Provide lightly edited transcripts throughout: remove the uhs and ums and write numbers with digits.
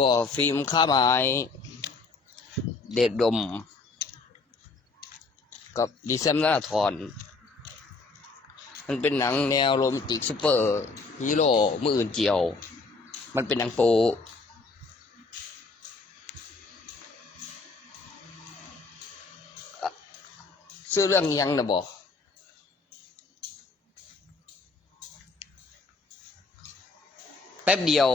ก็ฟิล์มค่าไม้เดชดมกับดิเซมนาทอนมันเป็นหนังแนวโรแมนติกซูเปอร์ฮีโร่มืออื่นเจียวมันเป็นหนังโป๊ชื่อเรื่องยังนะบอกแป๊บเดียว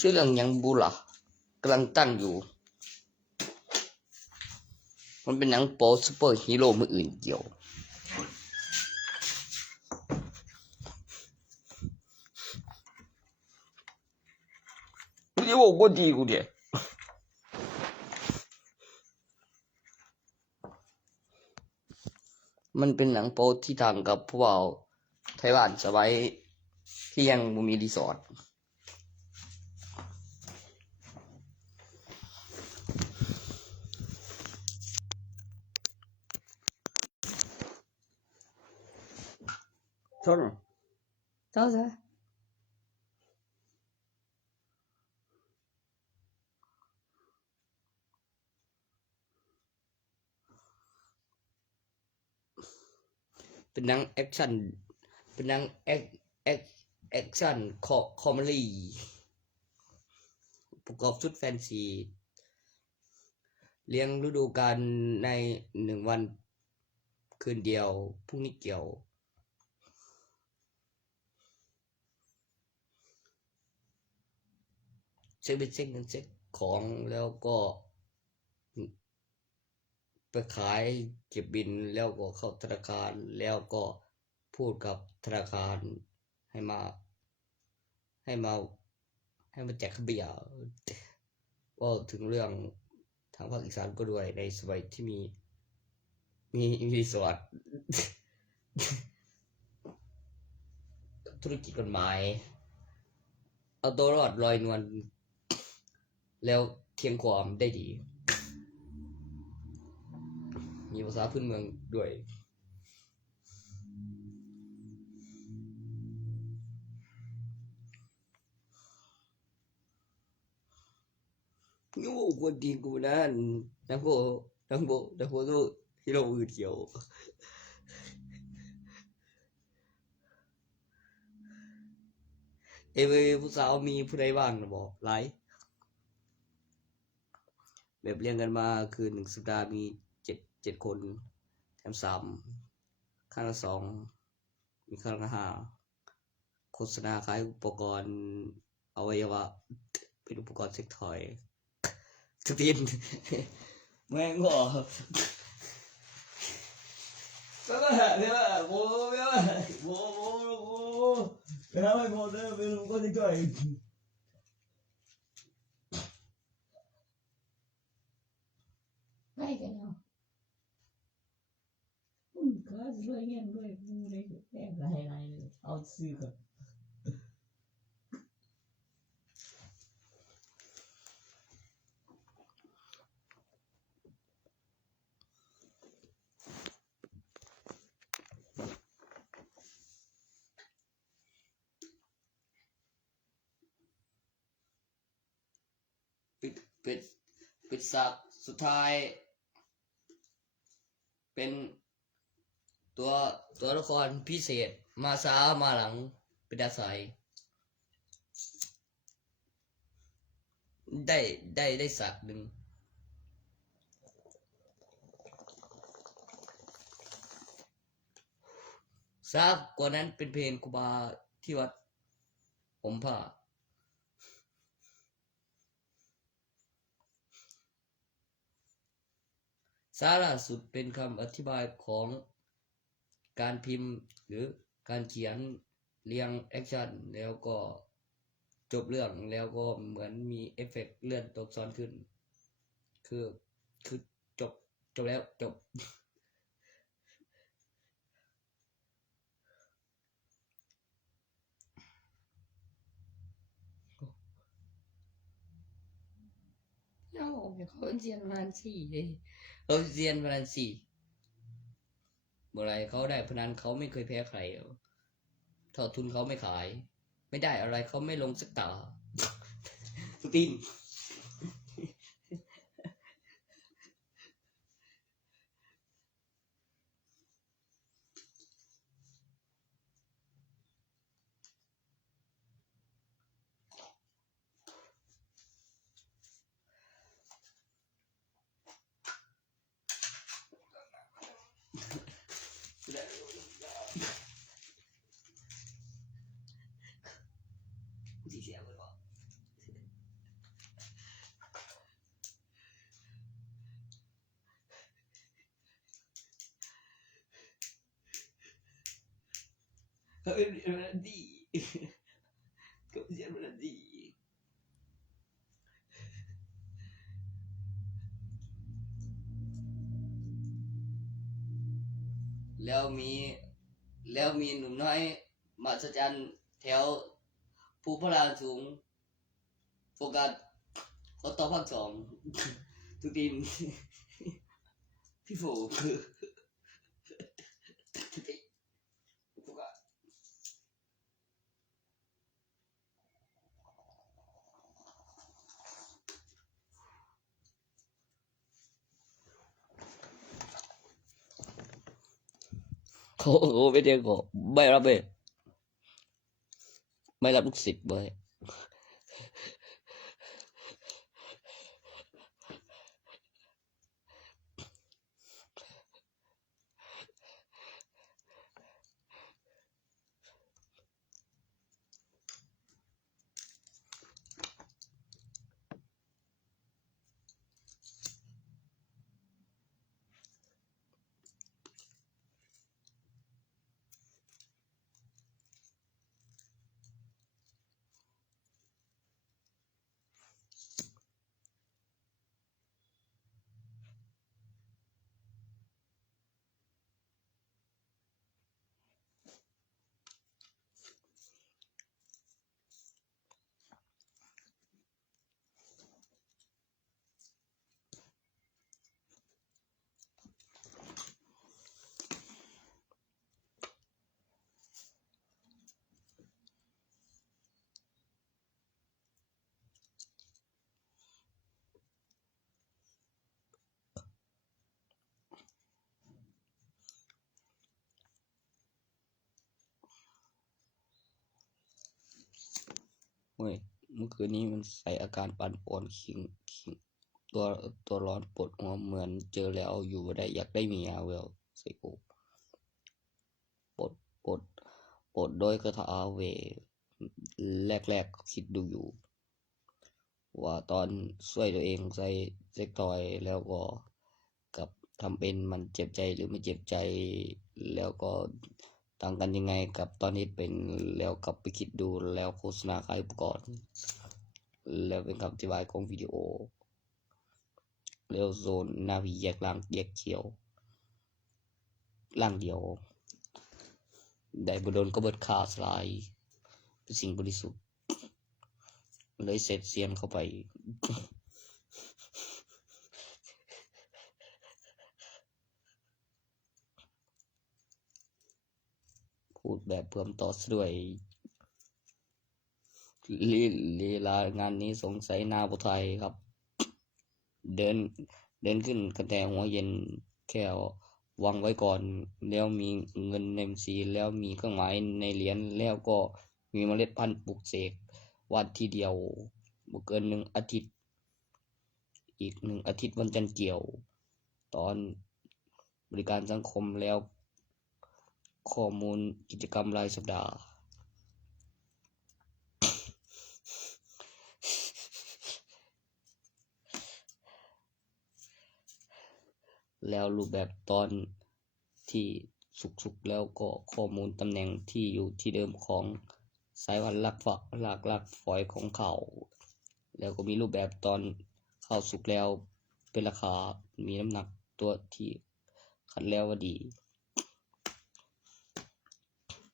ชื่อเรื่องยังบูล่ะกำลังตั้งอยู่มันเป็นหนังโป๊ซูเปอร์ฮีโร่มืออื่นเจียวกูจะบอกกูดีกูเดียมันเป็นหนังโป๊ที่ทำกับพวกเราไต้หวันสมัยที่ยังบ่มีรีสอร์ทชนเจ้าซะเป็นหนังแอคชั่นเป็นหนังแอคชั่นคอมเมดี้ประกอบชุดแฟนซีเลี้ยงฤดูกาลใน1 วันคืนเดียวพรุ่งนี้เกี่ยวเช็คเป็นเช็คเงินเช็คของแล้วก็ไปขายเก็บบินแล้วก็เข้าธนาคารแล้วก็พูดกับธนาคารให้มาให้มาแจกเบี้ยก็ถึงเรื่องทางภาคอีสานก็ด้วยในสมัยที่มีรีสอร์ทธุรกิจกฎหมายเอาตัวรอดลอยนวลแล้วเทียงความได้ดีมีภาษาพื้นเมืองด้วยงูคนดีกูนั่นนังโบสู้ที่เราอืดเขียวผู้สาวมีผู้ใดบ้างนะบอกไลฟ์แบบเรียงกันมาคือ1 สัปดาห์มีเจ็ดคนแถมข้างละ2มีข้างละ5โฆษณาขายอุปกรณ์อวัยวะเป็นอุปกรณ์เซ็กทอยทุกทีนแม่งก็ก็หาเนี่ยโว้ยโว้ไปทำให้หมดเลยเป็นอุปกรณ์เซ็กทอยไปกันเนาะก็รวยเงี้ยรวยเลยแต้มหลายเลยเอาซื้อก่อนปิดฉากสุดท้ายเป็นตัวละครพิเศษมาช้ามาหลังเป็นอาศัยได้ฉากหนึ่งซากกว่านั้นเป็นเพลงครูบาที่วัดผมผ้าซาล่าสุดเป็นคำอธิบายของการพิมพ์หรือการเขียนเรียงแอคชั่นแล้วก็จบเรื่องแล้วก็เหมือนมีเอฟเฟกต์เลื่อนตัวซ้อนขึ้นคือจบแล้วจบเอาเขาเจียนมา4เลย เขาเซียนพนันสี่บ่ไรเขาได้พนันเขาไม่เคยแพ้ใครถอดทุนเขาไม่ขาย ไม่ได้อะไรเขาไม่ลงสักตาสุตินสีเสียเลยบอกเขาเป็นพนันดีเขาเซียนพนันดีแล้วมีหนุ่มน้อยมหัศจรรย์แถวภูพระรามสูงโฟกัสเขาต่อภาค2ทุกทีมพี่โฟคือโฟกัสเขาไม่ได้ก็ไม่รับเลยไม่รับลูกศิษย์เลยเว้ยเมื่อคืนนี้มันใส่อาการปั่นป่วนขิงตัวร้อนปวดหัวเหมือนเจอแล้วอยู่บ่ได้อยากได้เมียเวลใส่กูปวดปวดปวดโดยกระทาเวแรกๆคิดดูอยู่ ว่าตอนช่วยตัวเองใส่เซ็กทอยแล้วก็กับทำเป็นมันเจ็บใจหรือไม่เจ็บใจ แล้วก็ต่างกันยังไงกับตอนนี้เป็นแล้วกลับไปคิดดูแล้วโฆษณาขายอุปกรณ์แล้วเป็นคำอธิบายของวิดีโอแล้วโซนนาวีแยกล่างแยกเขียวล่างเดียวได้บโดนก็เบิดขาสลายเป็นสิ่งบริสุทธิ์เลยเสร็จเสียนเข้าไป พูดแบบเพิ่มต่อด้วยลีลางานนี้สงสัยนาบุไทยครับ เดินขึ้นกระแตหัวเย็นแค่วางไว้ก่อน แล้วมีเงินในบัญชีแล้วมีเครื่องหมายในเหรียญแล้วก็มีเมล็ดพันธุ์ปลูกเสกวันทีเดียวบ่เกิน1 อาทิตย์อีก1 อาทิตย์วันจันทร์เกี่ยว ตอนบริการสังคมแล้วข้อมูลกิจกรรมรายสัปดาห์ แล้วรูปแบบตอนที่สุกแล้วก็ข้อมูลตำแหน่งที่อยู่ที่เดิมของสายพันธุ์ลักฝอยของเขาแล้วก็มีรูปแบบตอนข้าวสุกแล้วเป็นราคามีน้ำหนักตัวที่คัดแล้วว่าดี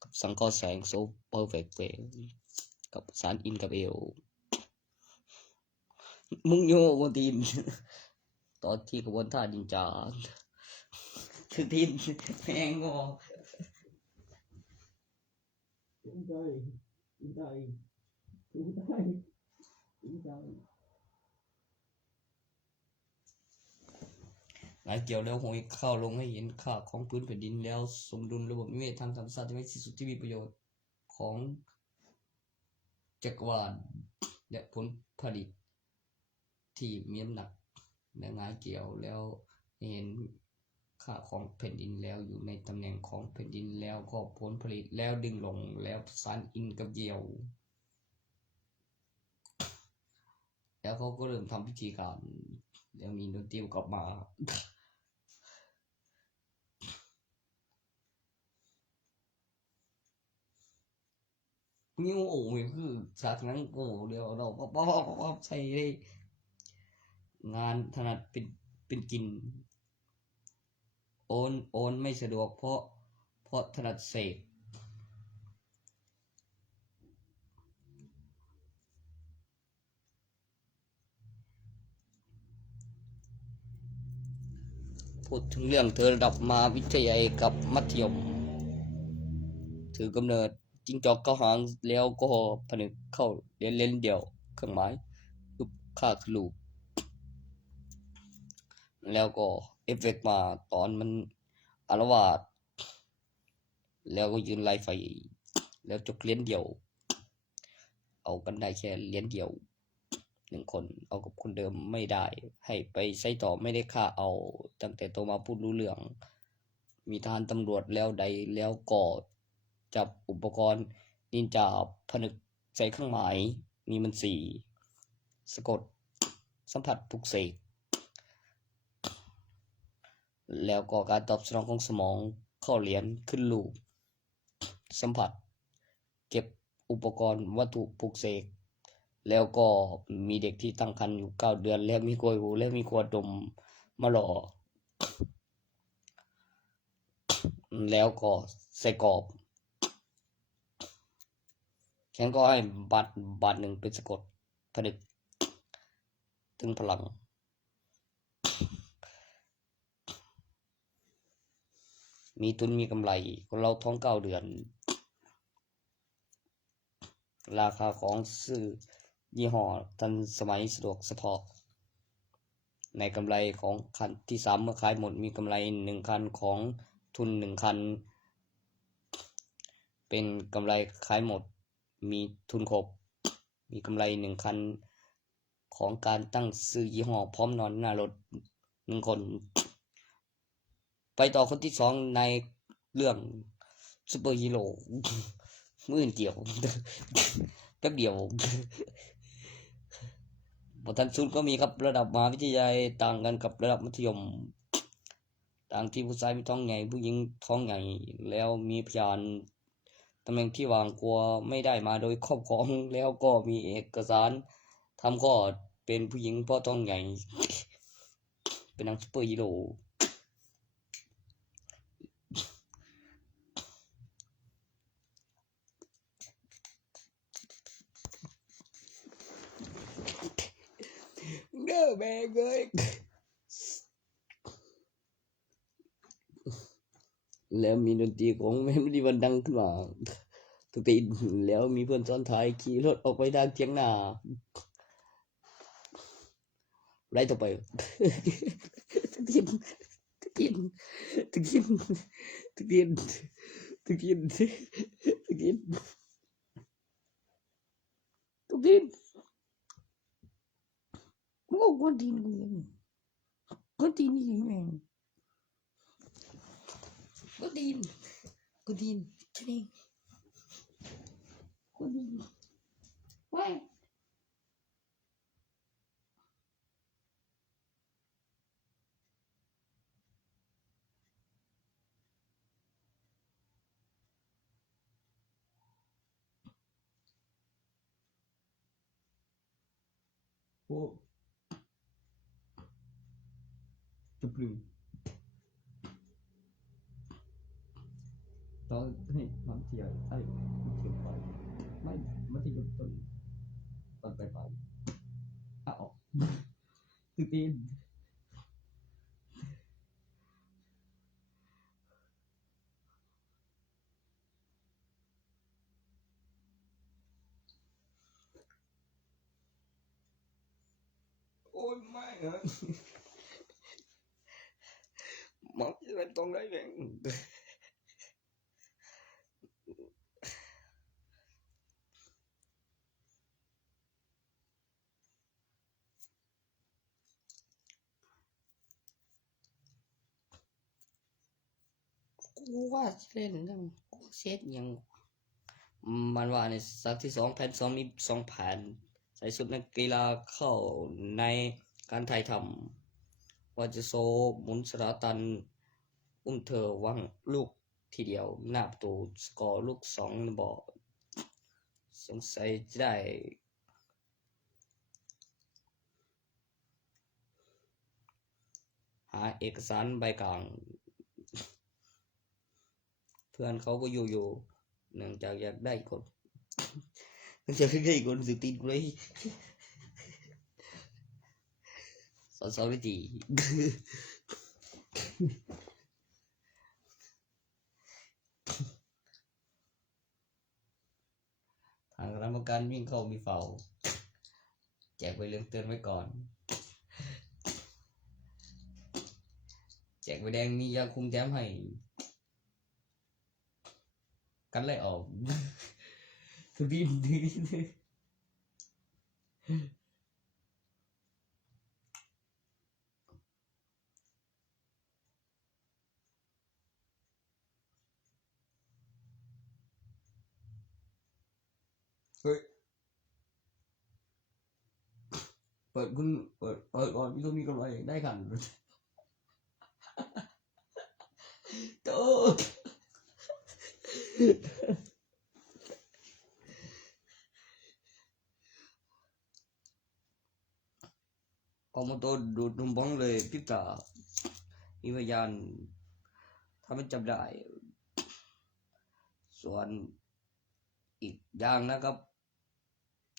กับสังเคราะห์แสงโซเพอร์เฟกต์เวกับสารอินกับเอลมึงโยกตีน ตอนที่กระบวนท่าดินจาคือดินแมงงอ chúng tôi chúng tôi chúng tôi chúng tôi หลายเกี่ยวแล้วหวยเข้าลงให้เห็นค่าของพื้นแผ่นดินแล้วสมดุลระบบนิเวศทางธรรมชาติที่ไม่สิ้นสุดที่มีประโยชน์ของจักรวาลและผลผลิตที่มีน้ำหนักและงายเกี่ยวแล้วเห็นค่าของแผ่นดินแล้วอยู่ในตำแหน่งของแผ่นดินแล้วก็ผลผลิตแล้วดึงลงแล้วประสานอินกับเหยี่ยวแล้วเขาก็เริ่มทำพิธีการแล้วมีดนตรีกลับมานิ้วโอ้ยคือจากนั้นโอ้เดี๋ยวเราป๊อปใส่ได้งานถนัดเป็นกินโอนไม่สะดวกเพราะถนัดเสกพูดถึงเรื่องเธอระดับมหาวิทยาลัยกับมัธยมถือกำเนิดจิงจอกเข้าหางแล้วก็ผนึกเข้าเล่นเดี่ยวเครื่องหมายรูปค่าคือรูปแล้วก็เอฟเฟกต์มาตอนมันอารวาสแล้วก็ยืนไล่ไฟแล้วจกเลี้ยนเดี่ยวเอากันได้แค่เลี้ยนเดี่ยว1 คนเอากับคนเดิมไม่ได้ให้ไปใช้ต่อไม่ได้ค่าเอาตั้งแต่โตมาพูดรู้เรื่องมีทหารตำรวจแล้วใดแล้วก็จับอุปกรณ์นินจาผนึกใส่เครื่องหมายมีมัน4สะกดสัมผัสปลุกเสกแล้วก็การตอบสนองของสมองเข้าเหรียญขึ้นลูกสัมผัสเก็บอุปกรณ์วัตถุปลุกเสกแล้วก็มีเด็กที่ตั้งครรภ์อยู่9 เดือนแล้วมีกล้วยหูและมีขวดดมมาหล่อแล้วก็ใส่กรอบฉันก็ให้บาท 1เป็นสะกดผนึกถึงพลังมีทุนมีกำไรคนเราท้อง9 เดือนราคาของซื้อยี่ห้อทันสมัยสะดวกเฉพาะในกำไรของคันที่3เมื่อขายหมดมีกำไร1 คันของทุน1 คันเป็นกำไรขายหมดมีทุนครบมีกำไร1 คันของการตั้งซื้อยี่ห้อพร้อมนอนหน้ารถ1 คนไปต่อคนที่2ในเรื่องซูเปอร์ฮีโร่มืออื่นเกี่ยวแป๊บเดียวบททันซุนก็มีครับระดับมหาวิทยาลัยต่างกันกับระดับมัธยมต่างที่ผู้ชายมีท้องใหญ่ผู้หญิงท้องใหญ่แล้วมีพยานตำแหน่งที่วางกลัวไม่ได้มาโดยครอบครองแล้วก็มีเอกสารทำก็เป็นผู้หญิงเพราะท้องใหญ่เป็นนางซูเปอร์ฮีโร่เด้อแม่เอ้ยแล้วมีดนตรีของแม่มณีวันดังขึ้นมาทุกทีแล้วมีเพื่อนซ้อนท้ายขี่รถออกไปทางเทียงนาไรต่อไปทุกทีทุกทีทุกทีทุกทีทุกทีทุกทีทุกทีมึงเอาคนทีนี่ยังคนทีนี่ยังไงคนทีคนทีใช่ไหมคนทีว้ายโอ้จุบลืมตอนให้ความเที่ยวไอ้เที่ยวไปไม่ไม่ที่ยกต้นตอนไปอ้าวทุกที อ้ยไม่ฮะมันจะเป็นตรงไหนเองกูว่าเล่นทั้งกูเซตยังมันว่าในสักที่2แผ่น2มี2แผ่นใส่ชุดนักกีฬาเข้าในการถ่ายทำว่าจะโซหมุนสราตันเธอวางลูกทีเดียวหน้าประตูสกอร์ลูก2บ่สงสัยจะได้หาเอกสารใบกลางเพื่อนเขาก็อยู่เนื่องจากอยากได้คนมันจะได้คนสิติดกูเลยสอนวิธีทางกรรมการวิ่งเข้ามีเฝ้าแจกใบเหลืองเตือนไว้ก่อนแจกใบแดงมียาคุมแต้มให้กันไล่ออกสุดดีเฮ้ยเปิดก่อนมีกำไรได้กันโตออกมาโตดูดนมบ้องเลยพี่ตามีพยานถ้ามันจับได้ส่วนอีกอย่างนะครับ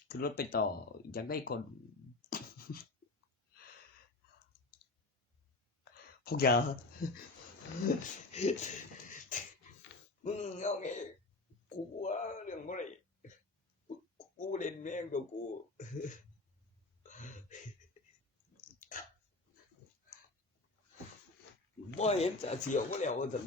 คือรถไปต่ออยากได้คนพวกยาเอาไงกูว่าเรื่องอะไรกูเล่นแม่งกับกูบ่เห็นจะเสียวบ่แล้วว่าซั่น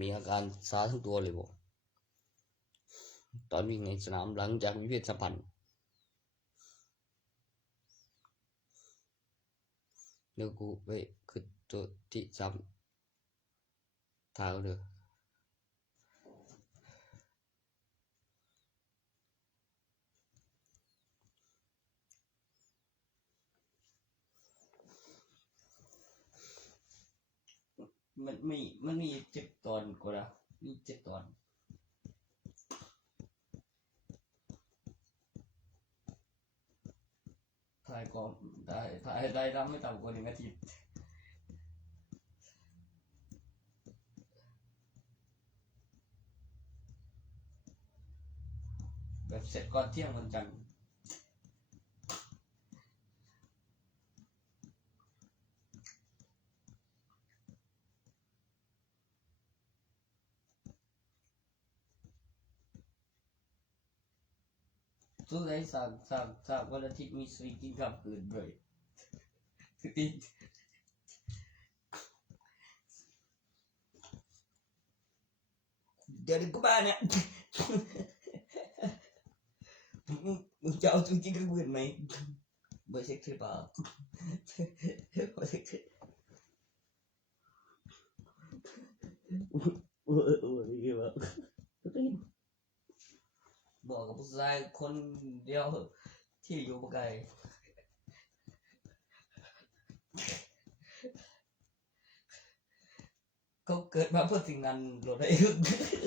มีอาการชาทั้งตัวเลยบ่ตอนวิ่งในสนามหลังจากมีเพศสัมพันธ์เดี๋ยวกูไปคือตัวที่ซ้ำทางเด้อมันมี7ตอนกว่ามี7ตอนถ่ายก่อนได้ทำไม่ต่ำกว่า1อาทิตย์ แบบเสร็จก่อนเที่ยงวันจันทร์สู้ได้สามวันอาทิตย์มีสวีกินกับคืนเลยติดเดี๋ยวกูบ้านเนี่ยมึงจะเอาจริงๆกับคืนไหมไม่ใช่คลิปอ่ะไม่ใช่คลิปบอกกับผู้ชายคนเดียวที่อยู่ไกลเขาเกิดมาเพื่อสิ่งนั้นโหลดได้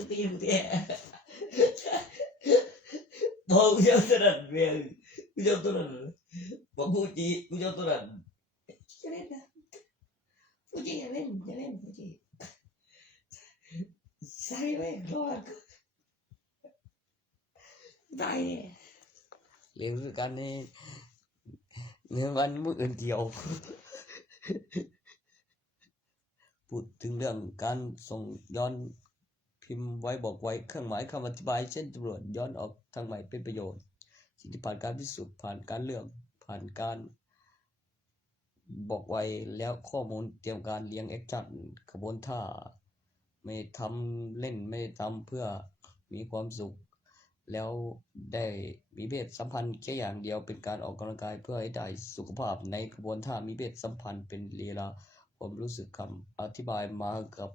ตีนแท้บอกกูจะตัวนั้นเวียงกูจะตัวนั้นบอกกูจีกูจะตัวนั้นจะเล่นนะกูจีอย่าเล่นกูจีใส่ไว้รอดตายเนี่ยเลี้ยงด้วยกันนี่เนื้อวันมื้ออื่นเดียวพูดถึงเรื่องการส่งย้อนพิมพ์ไว้บอกไว้เครื่องหมายคำอธิบายเช่นตำรวจย้อนออกทางใหม่เป็นประโยชน์สิ่งที่ผ่านการพิสูจน์ผ่านการเลือกผ่านการบอกไว้แล้วข้อมูลเตรียมการเรียงแอคชั่นขบวนท่าไม่ทำเล่นไม่ทำเพื่อมีความสุขแล้วได้มีเพศสัมพันธ์แค่อย่างเดียวเป็นการออกกำลังกายเพื่อให้ได้สุขภาพในขบวนท่ามีเพศสัมพันธ์เป็นเรียลาความรู้สึกคำอธิบายมากับ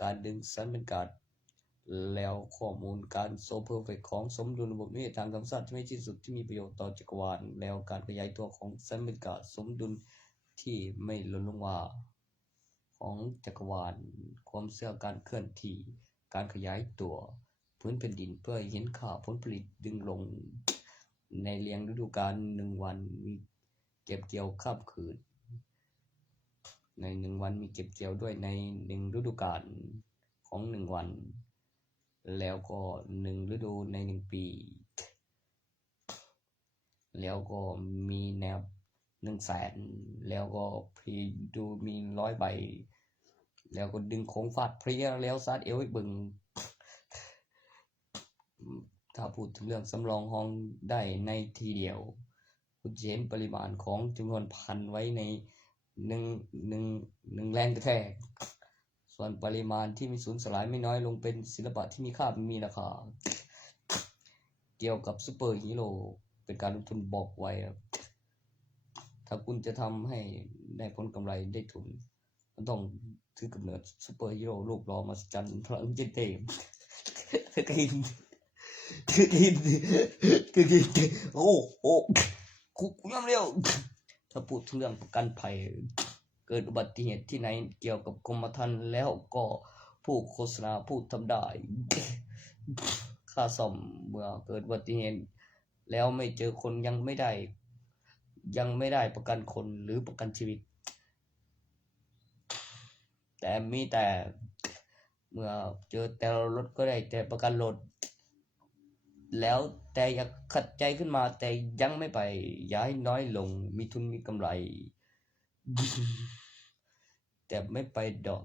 การดึงสันเป็นการแล้วข้อมูลการโซเพอร์เฟกของสมดุลระบบนิเวศทางธรรมชาติที่ไม่ที่สุดที่มีประโยชน์ต่อจักรวาลแล้วการขยายตัวของสันเป็นการสมดุลที่ไม่ลดลงว่าของจักรวาลความเสื่อมการเคลื่อนที่การขยายตัวพื้นแผ่นดินเพื่อเห็นค่าผลผลิตดึงลงในเรียงฤดูกาล1 วันมีเก็บเกี่ยวข้ามคืนใน1 วันมีเก็บเกี่ยวด้วยใน1ฤดูกาลของ1 วันแล้วก็1ฤดูใน1 ปีแล้วก็มีแนว100,000แล้วก็พรีดูมี100 ใบแล้วก็ดึงโค้งฟาดเพลียแล้วซาดเอวให้บึงถ้าพูดถึงเรื่องสำรองห้องได้ในทีเดียวคุณจะเห็นปริมาณของจำนวนพันไว้ในหนึ่งแรงกระแทกส่วนปริมาณที่มีสูญสลายไม่น้อยลงเป็นศิลปะที่มีค่ามีราคาเกี่ยวกับซูเปอร์ฮีโร่เป็นการลงทุนบอกไว้ถ้าคุณจะทำให้ได้ผลกำไรได้ทุนมันต้องถือกำเนิดซูเปอร์ฮีโร่รูปหล่อมาจันพลังเจนเต็มกินโอ้คุกย่ำเร็วถ้าพูดถึงเรื่องประกันภัยเกิดอุบัติเหตุที่ไหนเกี่ยวกับกรมธรรม์แล้วก็ผู้โฆษณาผู้ทำได้ค่าซ่อมเมื่อเกิดอุบัติเหตุแล้วไม่เจอคนยังไม่ได้ประกันคนหรือประกันชีวิตแต่มีแต่เมื่อเจอแต่รถก็ได้แต่ประกันรถแล้วแต่อยากขัดใจขึ้นมาแต่ยังไม่ไปย้ายน้อยลงมีทุนมีกำไรแต่ไม่ไปดอก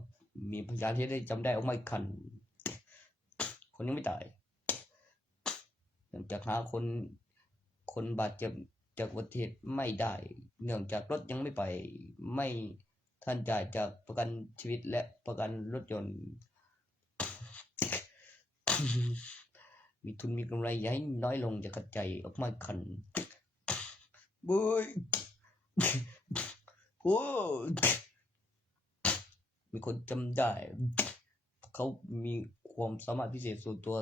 มีพยานที่ได้จำได้เอาไม่คันคนยังไม่ตายเนื่องจากหาคนบาดเจ็บจากอุบัติเหตุไม่ได้เนื่องจากรถยังไม่ไปไม่ทันจ่ายจากประกันชีวิตและประกันรถยนต์มีทุนมีกำไรย้ายน้อยลงจะขัดใจออกไม่คันบุยโอ้มีคนจำได้เขามีความสามารถพิเศษส่วนตัว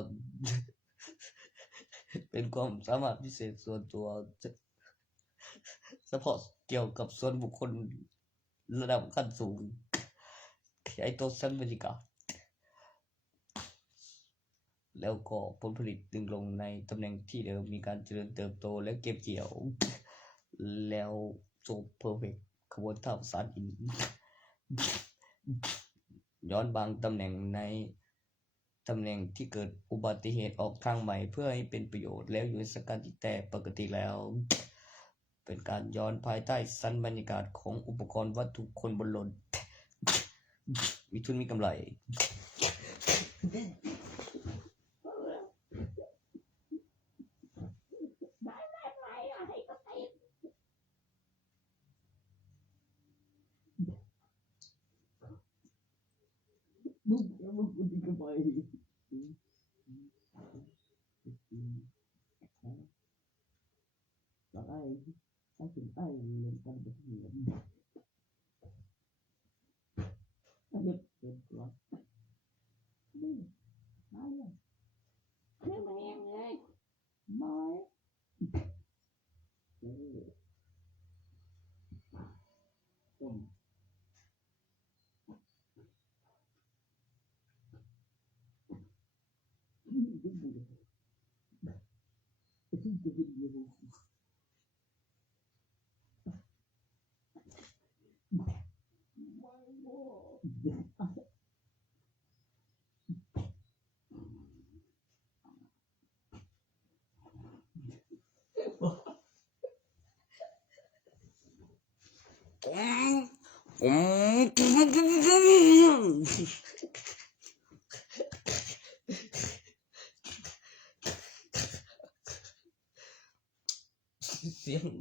เป็นความสามารถพิเศษส่วนตัวเฉพาะเกี่ยวกับส่วนบุคคลระดับขั้นสูงขยายตัวสั้นบรรยากาศแล้วก็ผลผลิตดึงลงในตำแหน่งที่เดิมมีการเจริญเติบโตและเก็บเกี่ยวแล้วโซเพอร์เฟกขบวนท่าประสานหินย้อนบางตำแหน่งใน ตำแหน่งที่เกิดอุบัติเหตุออกทางใหม่เพื่อให้เป็นประโยชน์แล้วอยู่ในสถานการณ์ที่แต่ปกติแล้วเป็นการย้อนภายใต้สันบรรยากาศของอุปกรณ์วัตถุคนบนรถมีทุนมีกำไรมึงกูดีกันไปแล้วถ้าถึงเล่นกันแบบนี้ถ้าเด็กเป็นตัวนี่มาเลยคือแม่งเลยน้อยเสียงมันไ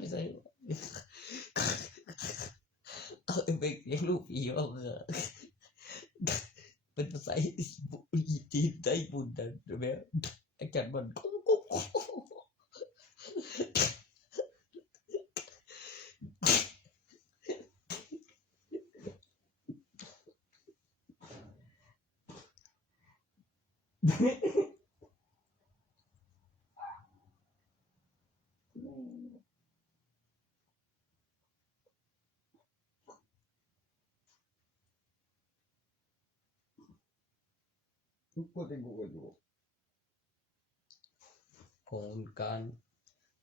ม่ใช่เอาไปเสียงลูกอีออกเป็นภาษาจีนไต้ปุ่นนะแม่อาจารย์มันทุกคนเป็นกูอยู่ของการ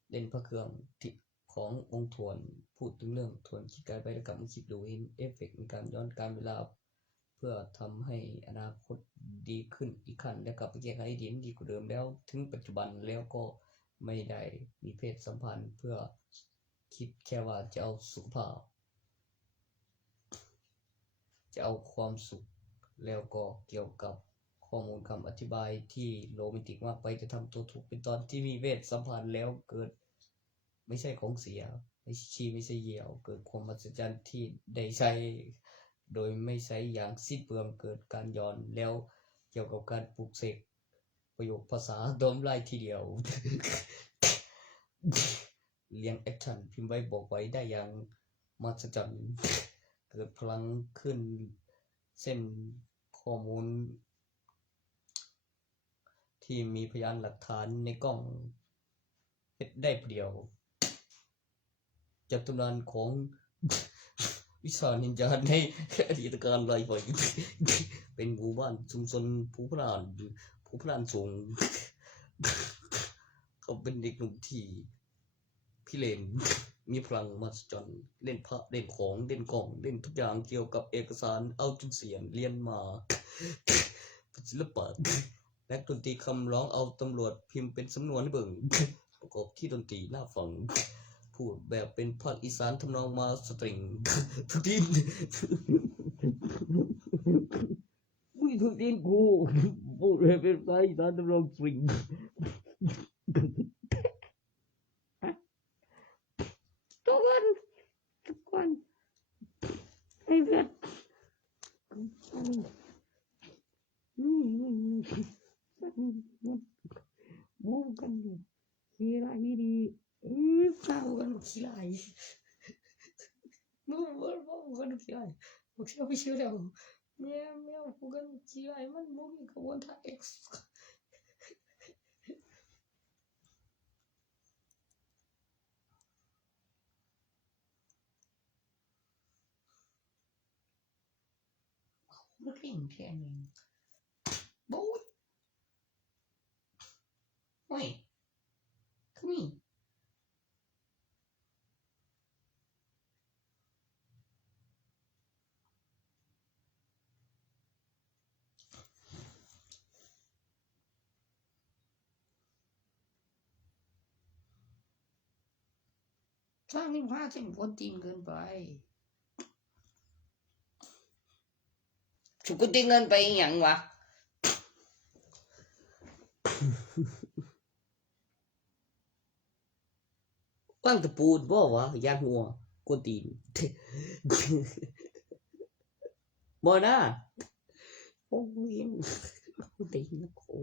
เล่นพระเครื่องที่ขององค์ทวนพูดถึงเรื่องทวนคิดการไปแล้วกับคิดดูเห็นเอฟเฟกต์ในการย้อนการเวลาเพื่อทำให้อนาคตดีขึ้นอีกขั้นและกลับไปแก้ไขให้ดีกว่าเดิมแล้วถึงปัจจุบันแล้วก็ไม่ได้มีเพศสัมพันธ์เพื่อคิดแค่ว่าจะเอาสุขภาพจะเอาความสุขแล้วก็เกี่ยวกับข้อมูลคำอธิบายที่โรแมนติกมากไปจะทำตัวถูกเป็นตอนที่มีเพศสัมพันธ์แล้วเกิดไม่ใช่ของเสียไม่ใช่เหี่ยวเกิดความมหัศจรรย์ที่ได้ใช้โดยไม่ใช้อย่างสิ้นเปลืองเกิดการย้อนแล้วเกี่ยวกับการปลูกเสกประโยคภาษาดมไล่ทีเดียวเรียงแอคชั่นพิมพ์ไว้บอกไว้ได้อย่างมหัศจรรย์เกิดพลังขึ้นเส้นข้อมูลที่มีพยานหลักฐานในกล้องเฮ็ดได้ผู้เดียวจากตำนานของวิชานินจาในอดีตการหลายปีเป็นหมู่บ้านชุมชนผู้พลานสูงเขาเป็นเด็กหนุ่มที่พิเรนมีพลังมหัศจรรย์เล่นพระเล่นของเล่นกล่องเล่นทุกอย่างเกี่ยวกับเอกสารเอาจนเสียนเรียนมาศิลปะนักดนตรีคำร้องเอาตำรวจพิมพ์เป็นสำนวนให้เบิ่งประกอบที่ดนตรีน่าฟังพูดแบบเป็นภาคอีสานทำนองมาสตริงทุกทีมึงทุกทีกูพูดแบบเป็นภาคอีสานทำนองสตริงทุกคนให้เพื่อนมูกันอยู่ขี้ร้ายดีข้าวกันขี้ร้ายมูกันขี้ร้ายพวกเราไม่เชื่อแล้วแมวพวกกันขี้ร้ายมันบ่มีกระบวนท่า X บ่เก่งแค่นึงบ่โอ้ยคือมี 35เส้นคนจริงเกินไปฉุกกูตีเงินไปอหย่างวะว่างตะปูนบ่วะยาหัวกูตีนบ่นะโอ้ยกูตีนนะโอ้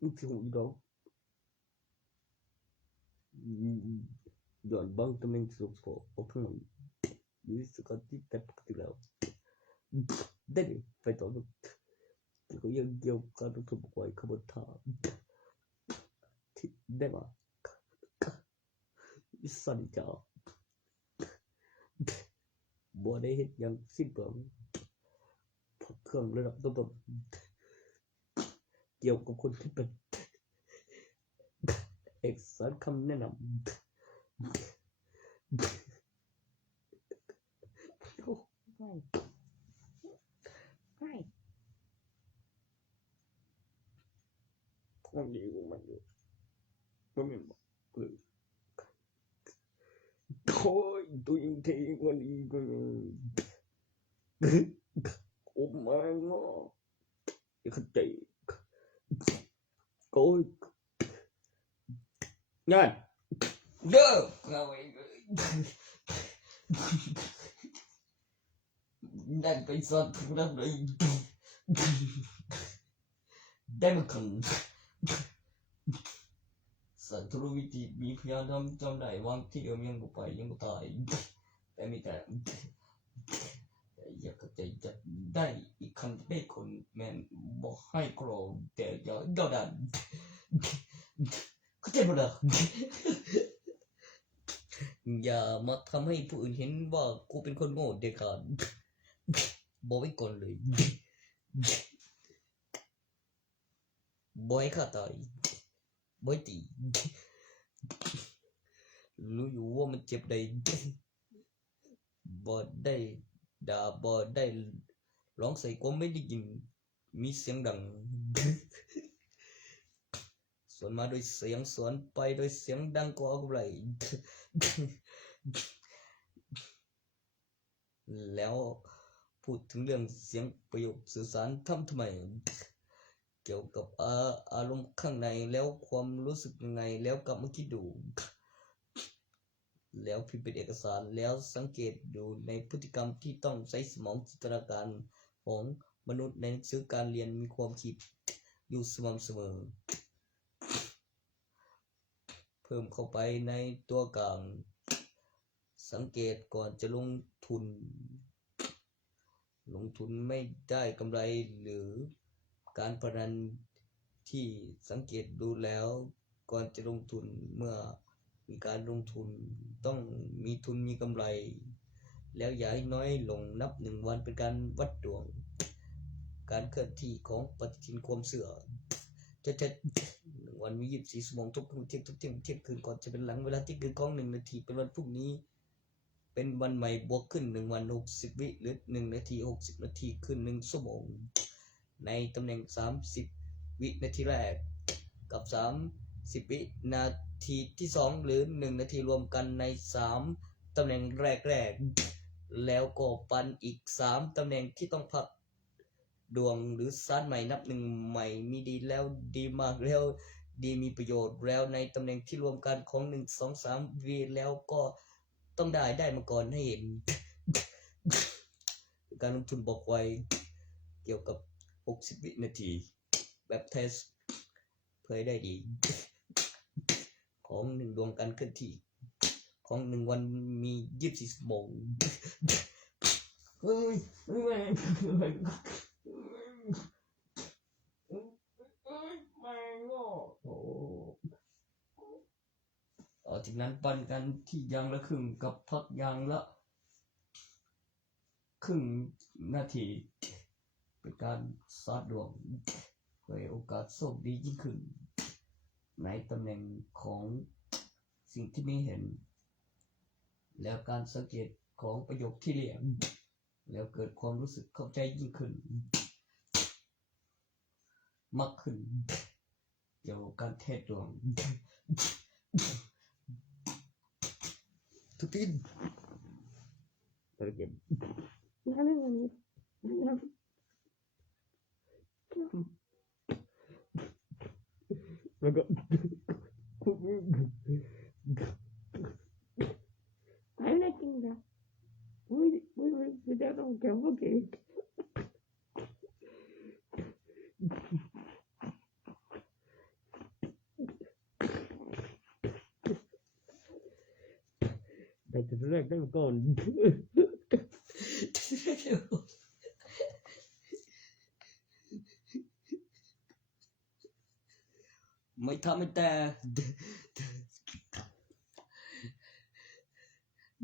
มึงสิหูอีดอกย้อนบางตำแหน่งสุขออกข้างหลังหรือสกัดที่แต่ปกติแล้วได้ดิไปต่อลูกก็ยังเกี่ยวกับการถูกปล่อยขบวนท่าที่ได้มาวิสัยจ้าบ่ได้เฮ็ดหยังสิ้นเปลืองเครื่องระดับต้นๆเกี่ยวกับคนที่เป็นเอกสารคำแนะนำโอ้ไม่ไม่ความดีของมันอยู่ไม่เหมือนบอกเลยโอ้ยตัวเองเทกว่านี้ก็โอ้ไม่งออย่าเข้าใจโอ้ยงานเด้อเอาไว้ได้ไปสอนทุกนั้นเลยได้มาขังสัตว์ทุกวิธีมีพยานจำได้วางที่เดิมยังบ่ไปยังบ่ตายแต่มีแต่อยากจะจัดได้อีกคำได้คนแม่นบอกให้โกรธแต่อย่าเดาดันเข้าใจบ่ล่ะอย่ามาทำให้ผู้อื่นเห็นว่ากูเป็นคนโง่เด็ดขาดบอกไว้ก่อนเลยบอกให้ข้าตายบอกให้ตีรู้อยู่ว่ามันเจ็บได้บอกได้ด่าบอกได้ร้องใส่ก็ไม่ได้ยินมีเสียงดังสวนมาโดยเสียงสวนไปโดยเสียงดังก็อะไรแล้วพูดถึงเรื่องเสียงประโยคสื่อสารทำไมเกี่ยวกับอารมณ์ข้างในแล้วความรู้สึกยังไงแล้วกลับมาคิดดูแล้วพิมพ์เป็นเอกสารแล้วสังเกตดูในพฤติกรรมที่ต้องใช้สมองจินตนาการของมนุษย์ในหนังสือการเรียนมีความคิดอยู่สม่ำเสมอเพิ่มเข้าไปในตัวกลางสังเกตก่อนจะลงทุนไม่ได้กำไรหรือการพนันที่สังเกตดูแล้วก่อนจะลงทุนเมื่อมีการลงทุนต้องมีทุนมีกำไรแล้วอย่าให้น้อยลงนับ1 วันเป็นการวัดดวงการเคลื่อนที่ของปฏิทินความเสื่อจะ1 วันมี24 ชั่วโมงทุกเที่ยงคืนก่อนจะเป็นหลังเวลาที่เกินกอง1 นาทีเป็นวันพรุ่งนี้เป็นวันใหม่บวกขึ้น1 วัน60 วิหรือ1 นาที60 นาทีขึ้น1 ชั่วโมงในตำแหน่ง30 วินาทีแรกกับ30 วินาทีที่2หรือ1 นาทีรวมกันใน3 ตำแหน่งแรกแล้วก็ปันอีก3 ตำแหน่งที่ต้องพักดวงหรือสร้างใหม่นับ1 ใหม่มีดีแล้วดีมากแล้วดีมีประโยชน์แล้วในตำแหน่งที่รวมกันของ1 2 3 วิแล้วก็ต้องได้มาก่อนให้เห็นการลงทุนบอกไว้เกี่ยวกับ60 วินาทีแบบเทสเผยได้ดีของ1 ดวงการเคลื่อนที่ของ1 วันมี24 ชั่วโมงจากนั้นปันกันที่ยางละครึ่งกับพักยางละครึ่งนาทีเป็นการซาดดวงเพื่อโอกาสโชคดียิ่งขึ้น ในตำแหน่งของสิ่งที่ไม่เห็นแล้วการสังเกตของประโยคที่เรียนแล้วเกิดความรู้สึกเข้าใจยิ่งขึ้นมากขึ้นเกี่ยวกับการเทศดวงทุกทีประเก็บแล้วก็I think that we don't care okay ได้จุดแรกได้ก่อนไม่ทำให้แต่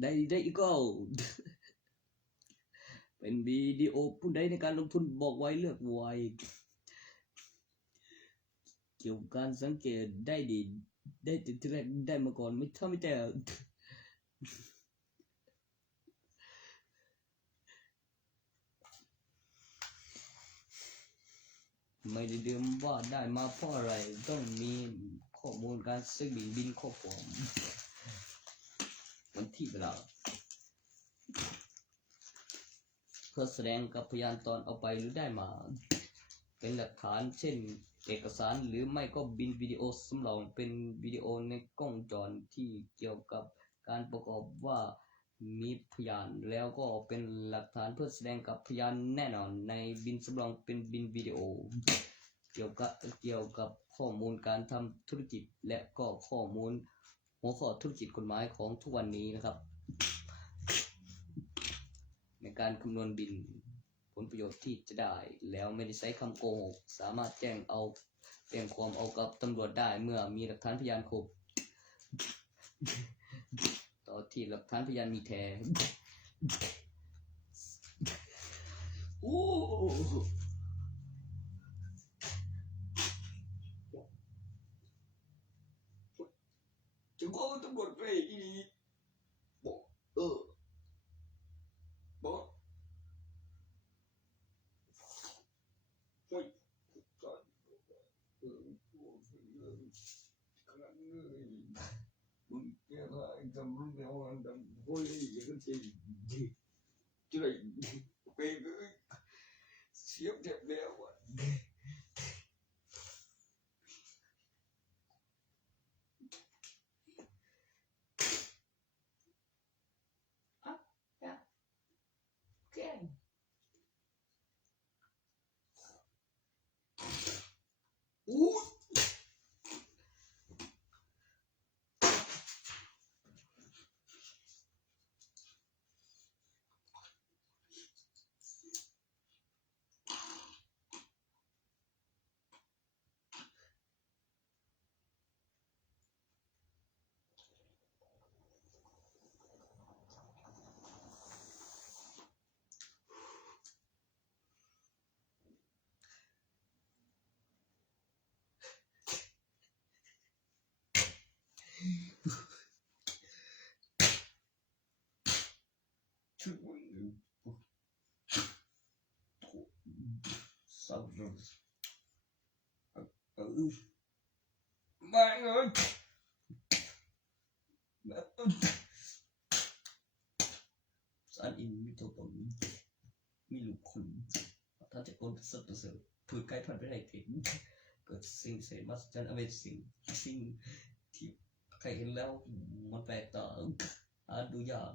ได้อีกก็เป็นวิดีโอผู้ใดในการลงทุนบอกไว้เลือกไว้เกี่ยวกับการสังเกตได้ดีได้จุดแรกได้มาก่อนไม่ทำให้แต่ไม่ได้ดื่มว่าได้มาเพราะอะไรต้องมีข้อมูลการซื้อบินข้อความวันที่เวลาเพื่อแสดงกับพยานตอนเอาไปหรือได้มาเป็นหลักฐานเช่นเอกสารหรือไม่ก็บินวิดีโอสำรองเป็นวิดีโอในกล้องจรที่เกี่ยวกับการประกอบว่ามีพยานแล้วก็เป็นหลักฐานเพื่อแสดงกับพยานแน่นอนในบินสำรองเป็นบินวิดีโอเกี่ยวกับข้อมูลการทำธุรกิจและก็ข้อมูลหัวข้อธุรกิจกฎหมายของทุกวันนี้นะครับในการคำนวณบินผลประโยชน์ที่จะได้แล้วไม่ได้ใช้คำโกหกสามารถแจ้งความเอากับตำรวจได้เมื่อมีหลักฐานพยานครบต่อที่หลักฐานพยานมีแท้โอ้จะก็ตำรวจไปอีบอกบอกโอ้ยมึงแกว่าจำรุ่นแล้วจำโอ้ยอย่างนั้นสิจะได้ไปเสียบเจ็บแล้วอ่ะชุดสับรสมาเอ้ยสารอินมีตัวตนมีลูกคนถ้าจะโอนสัตว์เสือผืนใกล้พันไปไหนถึงเกิดสิ่งเสมัสจันอเวสิ่งที่ใครเห็นแล้วมันแปลกตาดูยาก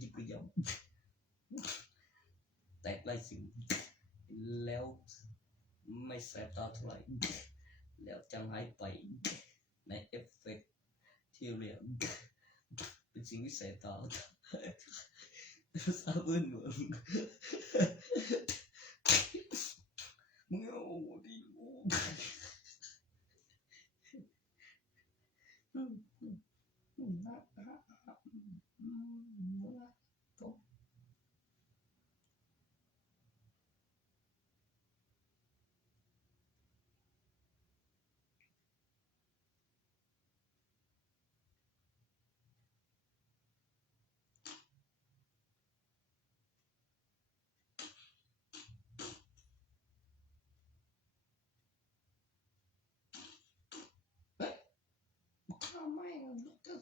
ยิบกระยำแตกไล่สิ่งแล้วไม่แสบตาเท่าไหร่แล้วจางหายไปในเอฟเฟกต์ที่เรียกเป็นสิ่งที่แสบตาซาบึ้นเหมือนมึงเอาดี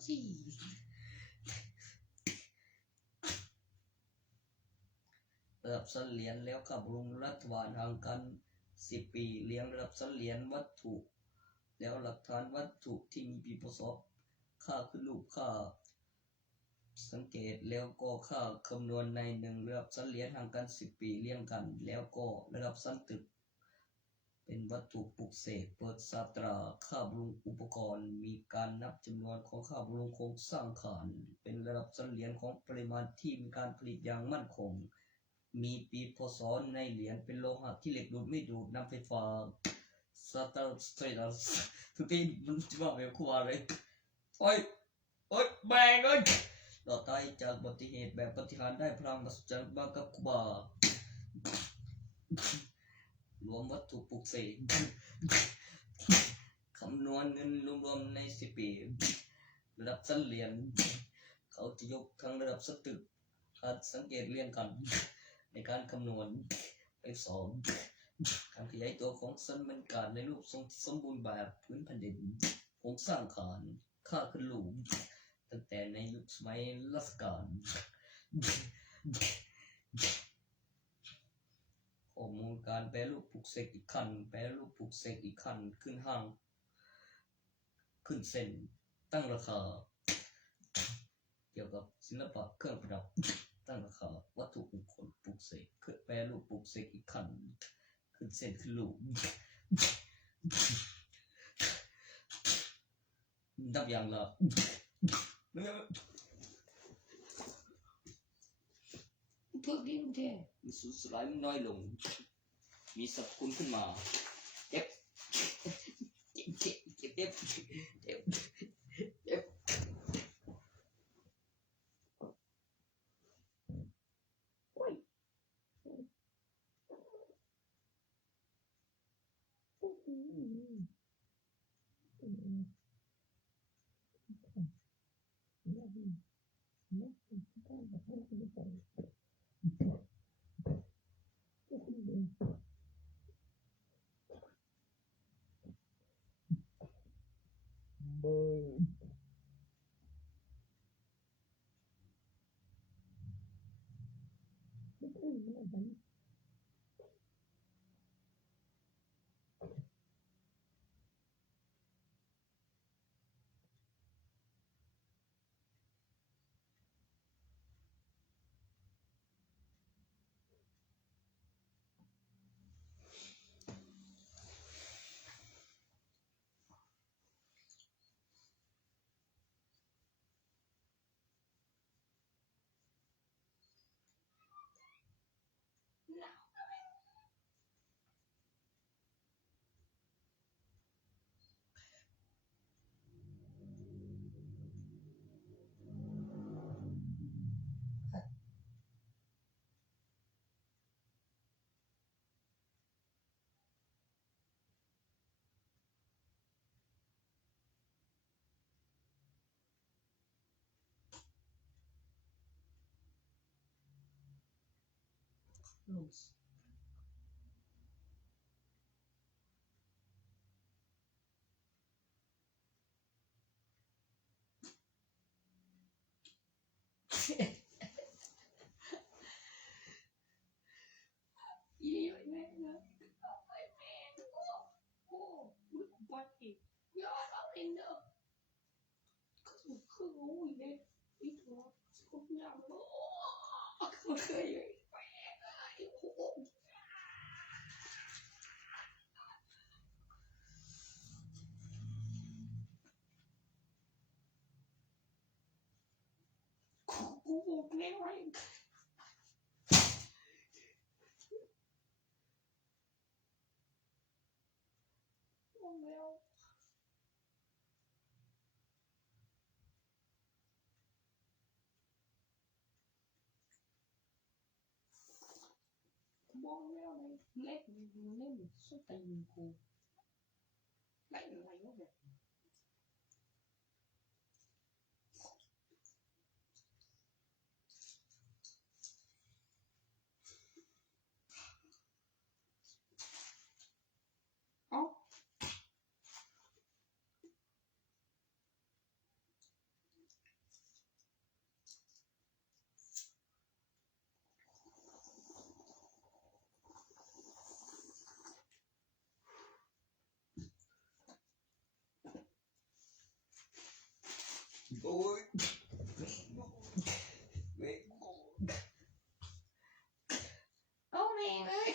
สิระดับชั้นเหรียญแล้วครับรุงรัฐบาลห่างกัน10 ปีเรียงระดับชั้นเหรียญวัตถุแล้วหลักฐานวัตถุที่มีปีพศค่าขึ้นรูปค่าสังเกตแล้วก็ค่าคำนวณใน1ระดับชั้นเหรียญห่างกัน10 ปีเรียงกันแล้วก็ระดับชั้นตึกเป็นวัตถุปลุกเสกเปิดศาสตราค่าบำรุงอุปกรณ์มีการนับจำนวนของค่าบำรุงโครงสร้างอาคารเป็นระดับชั้นเหรียญของปริมาณที่มีการผลิตอย่างมั่นคงมีปีพศในเหรียญเป็นโลหะที่เหล็กดูดไม่ดูดน้ำไฟฟ้าสตาร์สเตตัสทุกทีมันจะว่าแบบคู่อะไรโอ้ยแบงเอ้ยเราตายจากอุบัติเหตุแบบปาฏิหาริย์ได้พลังมหัศจรรย์มากับคุบารวมวัตถุปลุกเสกคำนวณเงินรวมๆใน10 ปีระดับชั้นเหรียญเขาจะยกทั้งระดับสตึกการสังเกตเรียงกันในการคำนวณไปสอบการขยายตัวของชั้นบรรยากาศในรูปทรงที่สมบูรณ์แบบพื้นแผ่นดินโครงสร้างอาคารค่าขึ้นรูปตั้งแต่ในยุคสมัยรัชกาลข้อมูลการแปรรูปปลุกเสกอีกขั้นแปรรูปปลุกเสกอีกขั้นขึ้นห้างขึ้นเส้นตั้งราคาเกี่ยวกับศิลปะเครื่องประดับตั้งราคาวัตถุมงคลปลุกเสกแปรรูปปลุกเสกอีกขั้นขึ้นเส้นขึ้นรูปนับอย่างละพวกนี้มันแท้มีสูญสลายมันน้อยลงมีสรรพคุณขึ้นมาเจ็บโอ้ยอีแม่นะไอ้แม่โอ้ไปอย่าเอาเองเด้อคือโอ้ยเด็กอีกแล้วสุดยอดโอ้มันเคยไปโอ้กูบอกแล้วไอ้แล้วบอกแล้วเลยเล็กเล่นสุดตีนกูไล่อะไรวะแบบเอ้า ยแม่กู เอาแม่เลย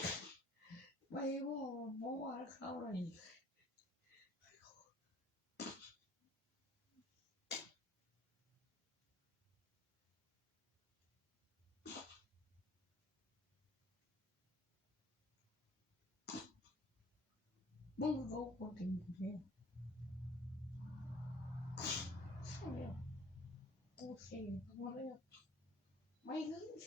ไม่บ่ว่าเขาเลยมึงเขาคนถึงเนี่ยโอเคมาเลยไม่เลย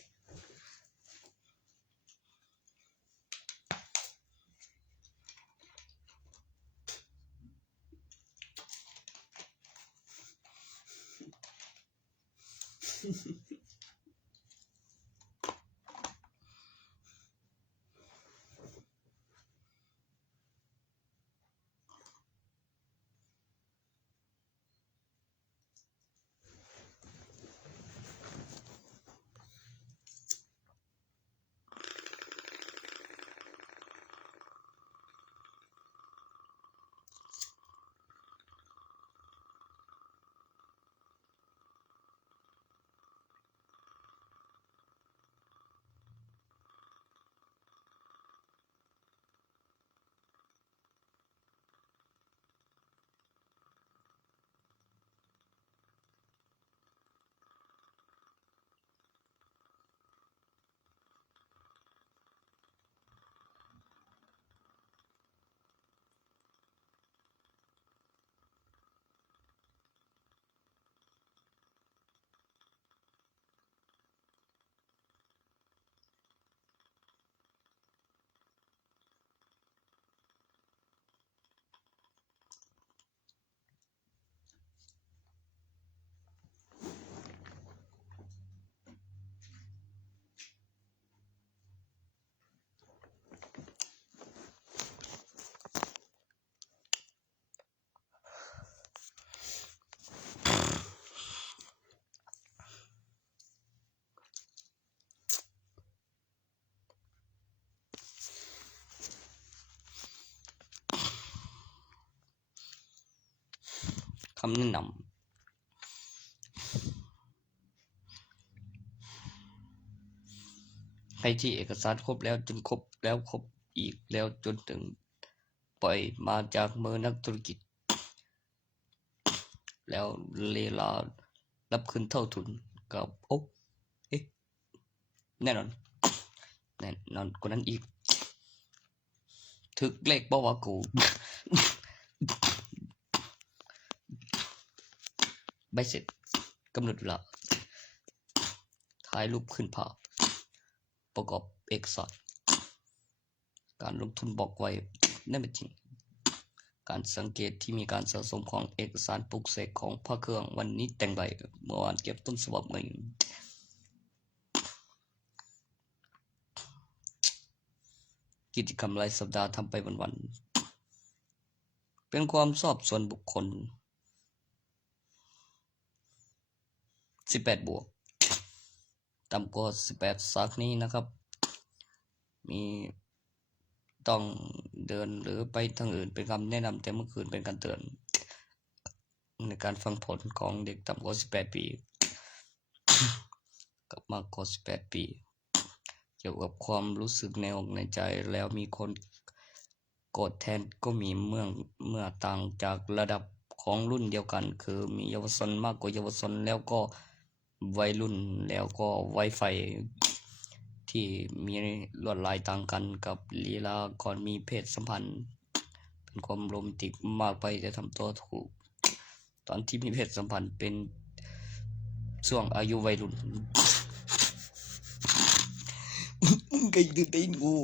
คำแนะนำให้ที่เอกสารครบแล้วจนครบแล้วครบอีกแล้วจนถึงปล่อยมาจากมือนักธุรกิจแล้วเลลารับคืนเท่าทุนกับแน่นอนกว่านั้นอีกถึกเลขบ่ว่ากู ใบเสร็จกำหนดเวลาถ่ายรูปขึ้นภาพประกอบเอกสารการลงทุนบอกไว้นั่นเป็นจริงการสังเกตที่มีการสะสมของเอกสารปลุกเสกของพระเครื่องวันนี้แต่งใบเมื่อวานเก็บต้นฉบับใหม่กิจกรรมรายสัปดาห์ทำไปวันๆเป็นความชอบส่วนบุคคล18 บวกต่ำกว่า18สักนี้นะครับมีต้องเดินหรือไปทางอื่นเป็นคำแนะนำแต่เมื่อคืนเป็นการเตือนในการฟังผลของเด็กต่ำกว่า18 ปีกับมากกว่า18 ปีเกี่ยวกับความรู้สึกในอกในใจแล้วมีคนโกรธแทนก็มีเมื่อต่างจากระดับของรุ่นเดียวกันคือมีเยาวชนมากกว่าเยาวชนแล้วก็วัยรุ่นแล้วก็วัยไฟที่มีลวดลายต่างกันกับลีลาก่อนมีเพศสัมพันธ์เป็นความโรแมนติกมากไปแต่ทำตัวถูกตอนที่มีเพศสัมพันธ์เป็นช่วงอายุวัยรุ่นไกตื่นเต้นกู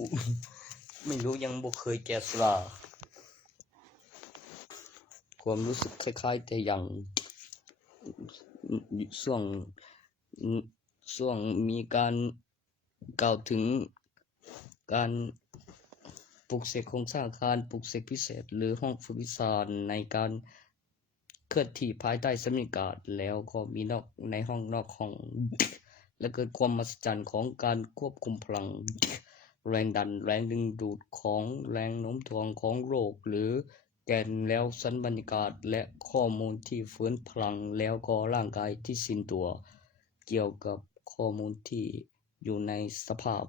ไม่รู้ยังบ่เคยแก่สลาความรู้สึกคล้ายๆแต่อย่างช่วงมีการกล่าวถึงการปลุกเสกโครงสร้างอาคารปลุกเสกพิเศษหรือห้องฝึกวิชาในการเคลื่อนที่ภายใต้สมิกาศแล้วก็มีนอกในห้องนอกห้องและเกิดความมหัศจรรย์ของการควบคุมพลังแรงดันแรงดึงดูดของแรงโน้มถ่วงของโลกหรือแก กนแล้วสัญบรรยากาศและข้อมูลที่ฟื้นพลังแล้วก็ร่างกายที่สิ้นตัวเกี่ยวกับข้อมูลที่อยู่ในสภาพ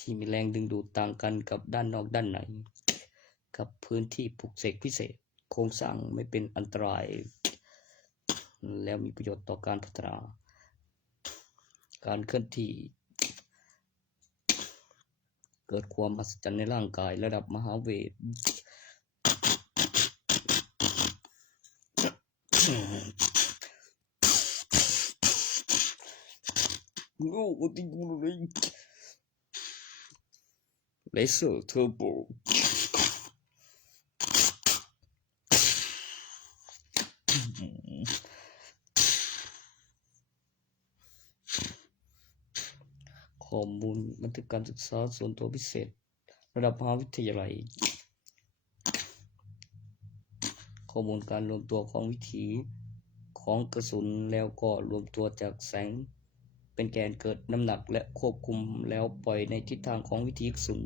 ที่มีแรงดึงดูดต่างกันกับด้านนอกด้านในกับพื้นที่ปลุกเสกพิเศษโครงสร้างไม่เป็นอันตรายแล้วมีประโยชน์ต่อการพัฒนาการเคลื่อนที่เกิดความอัศจรรย์ในร่างกายระดับมหาเวทโอ้ติกูเลยเลเซอร์เทอร์โบข้อมูลบันทึกการศึกษาส่วนตัวพิเศษระดับมหาวิทยาลัยข้อมูลการรวมตัวของวิถีของกระสุนแล้วก็รวมตัวจากแสงเป็นแกนเกิดน้ำหนักและควบคุมแล้วปล่อยในทิศทางของวิถีกระสุน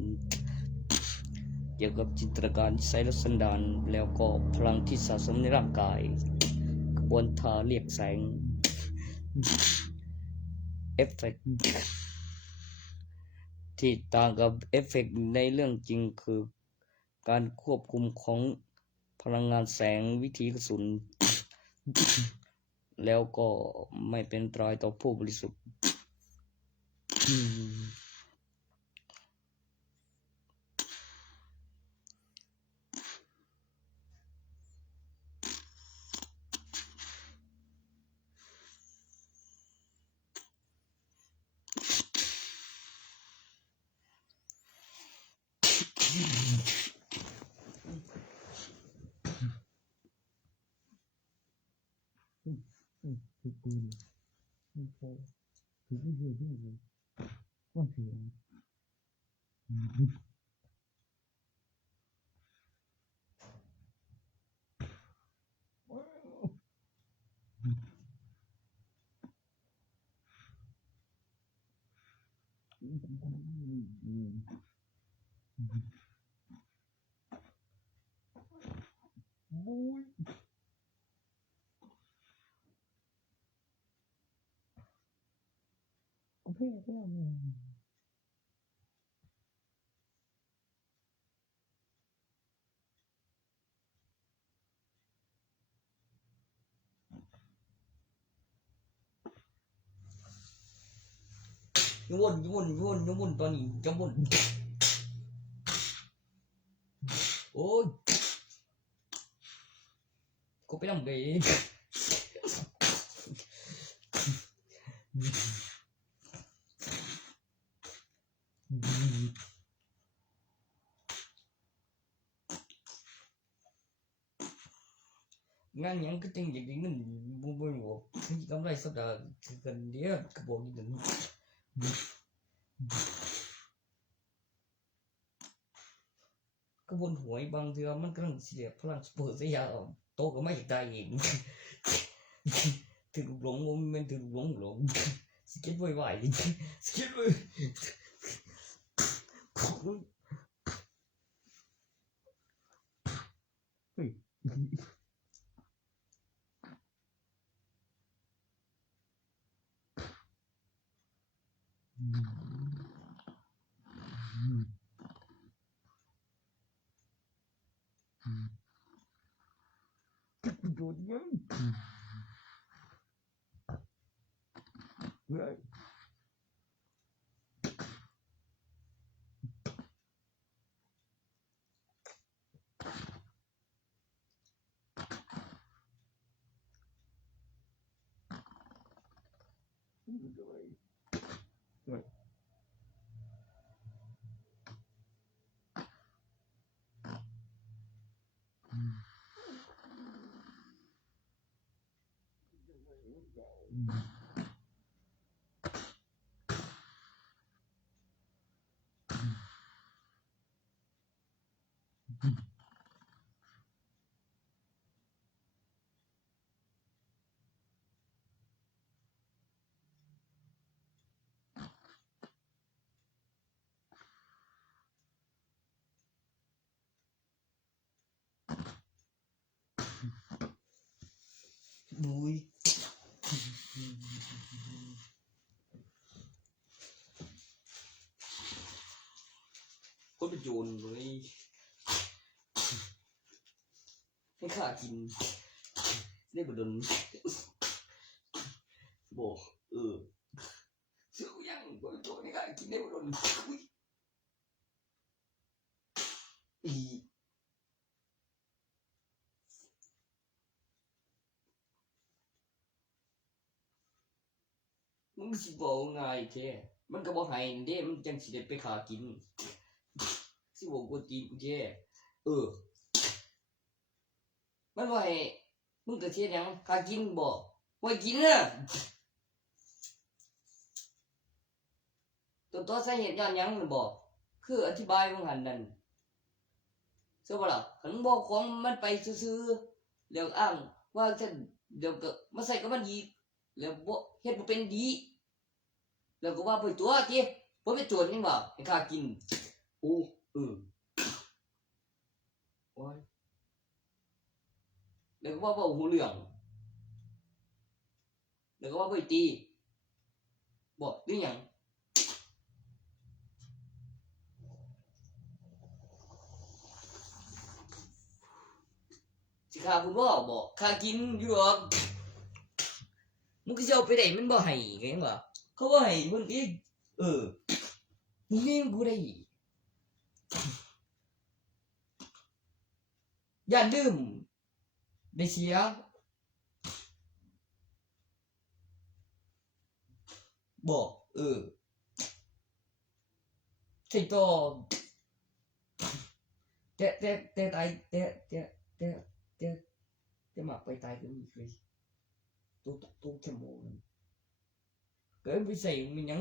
เกี่ยวกับจินตนาการนิสัยและสันดานแล้วก็พลังที่สะสมในร่างกายกระบวนท่าเรียกแสงเอฟเฟกต์ที่ต่างกับเอฟเฟกต์ในเรื่องจริงคือการควบคุมของพลังงานแสงวิถีกระสุนแล้วก็ไม่เป็นอันตรายต่อผู้บริสุทธิ์คือปืนไม่พอคือไม่เยอะเลยว่าเสียงโอเคแล้ววนตอนนี้จะวนโอ้ยกูไปทำเบงานยังก็จังอย่างนี้มันบ่บอกกำไรสัปดาห์กันเดียวก็บอกอีกนึงก็บนหวยบางเทื่อมันกำลังเสียพลังสเปอร์เสียโตก็ไม่ได้อีกถึงหลงมันถึงหลงสเก็ตไวๆสเก็ตไว้เฮ้ยโดนยังเฮ้ย บุยคนเป็นโจรเลยให้ข้ากินได้บ่ดนบอกซื้อยังบ่โจรให้ข้ากินได้บ่ดนอีมึงสิบอกง่ายแท้มันก็บ่ให้เด้มันจังสิได้ไปข้ากินสิบอกกูตีกูแท้มันว่าให้มึงก็เทียดหยังข้ากินบ่ว่ากินน่ะตัวสาเหตุย้อนหยังมันบอกคืออธิบายมึงหันนั่นเชื่อบ่ล่ะคันบอกของมันไปซื่อๆแล้วอ้างว่าฉันเดี๋ยวก็มาใส่กับมันอีกแล้วบ่เฮ็ดบ่เป็นดีแล้วก็ว่าไปตัวติบ่เป็นโจรยังว่าให้ข้ากินโอ้โอ้ยแล้วก็ว่าบ่หูเรื่องแล้วก็ว่าบ่ตีบ่หรือหยังสิข้าพูดว่าบ่ข้ากินอยู่หรอกมึงก็จะเอาไปได้มันบ่ให้ไงวะเขาบ่ให้มึงอีกมึงนี่กูได้อย่าลืมได้เสียบอกใช่ต่อแต่ตายแต่มาไปตายก็มีเคยตัวแค่โมงเกิดไปใส่มันยัง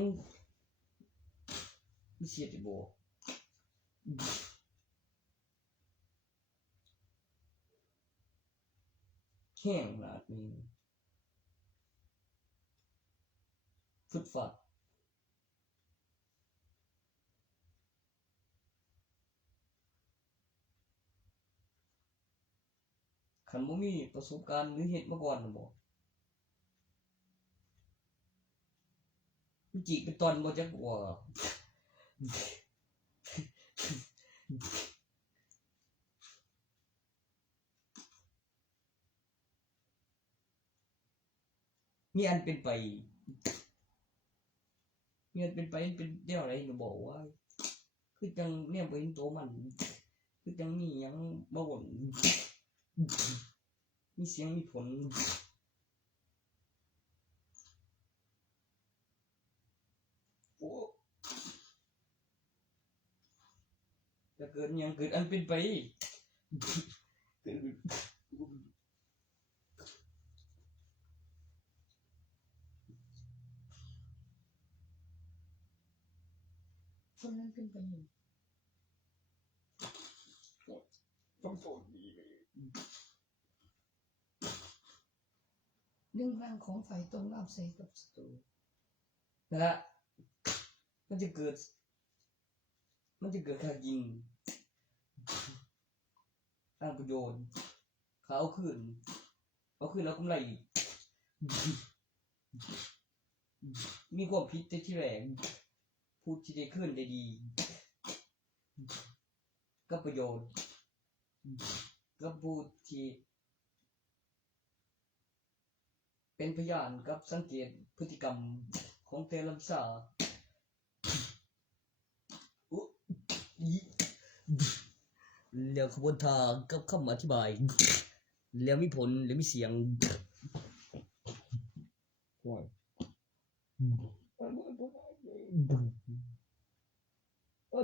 ไม่เสียติบอกแข้งหนาดนี้ฟุดฟัดขันบ่มีประสบการณ์หรือเหตุมาก่อนนะบอกจีเป็นตอนบ่จักว่ามีอันเป็นไปเป็นเดี๋ยวอะไรหนูบอกว่าคือจังเนี่ยเป็นตัวมันคือจังมียังบ่บ่นมีเสียงมีผลโอ้จะเกิดยังเกิดอันเป็นไปเกิดคนนั้นเป็นไปต้องโสดดีเลยเรื่องร่างของไฟตรงรับใส่กับศัตรูนั่นแหละมันจะเกิดการยิงสร้างประโยชน์เขาเอาขึ้นแล้วกำไรมีความผิดที่แรงพูดที่ได้ขึ้นได้ดีก็ประโยชน์ก็พูดที่เป็นพยานกับสังเกตพฤติกรรมของแต่ละสาแล้วขบวนทางกับคำอธิบายแล้วมีผลแล้วมีเสียงว้าย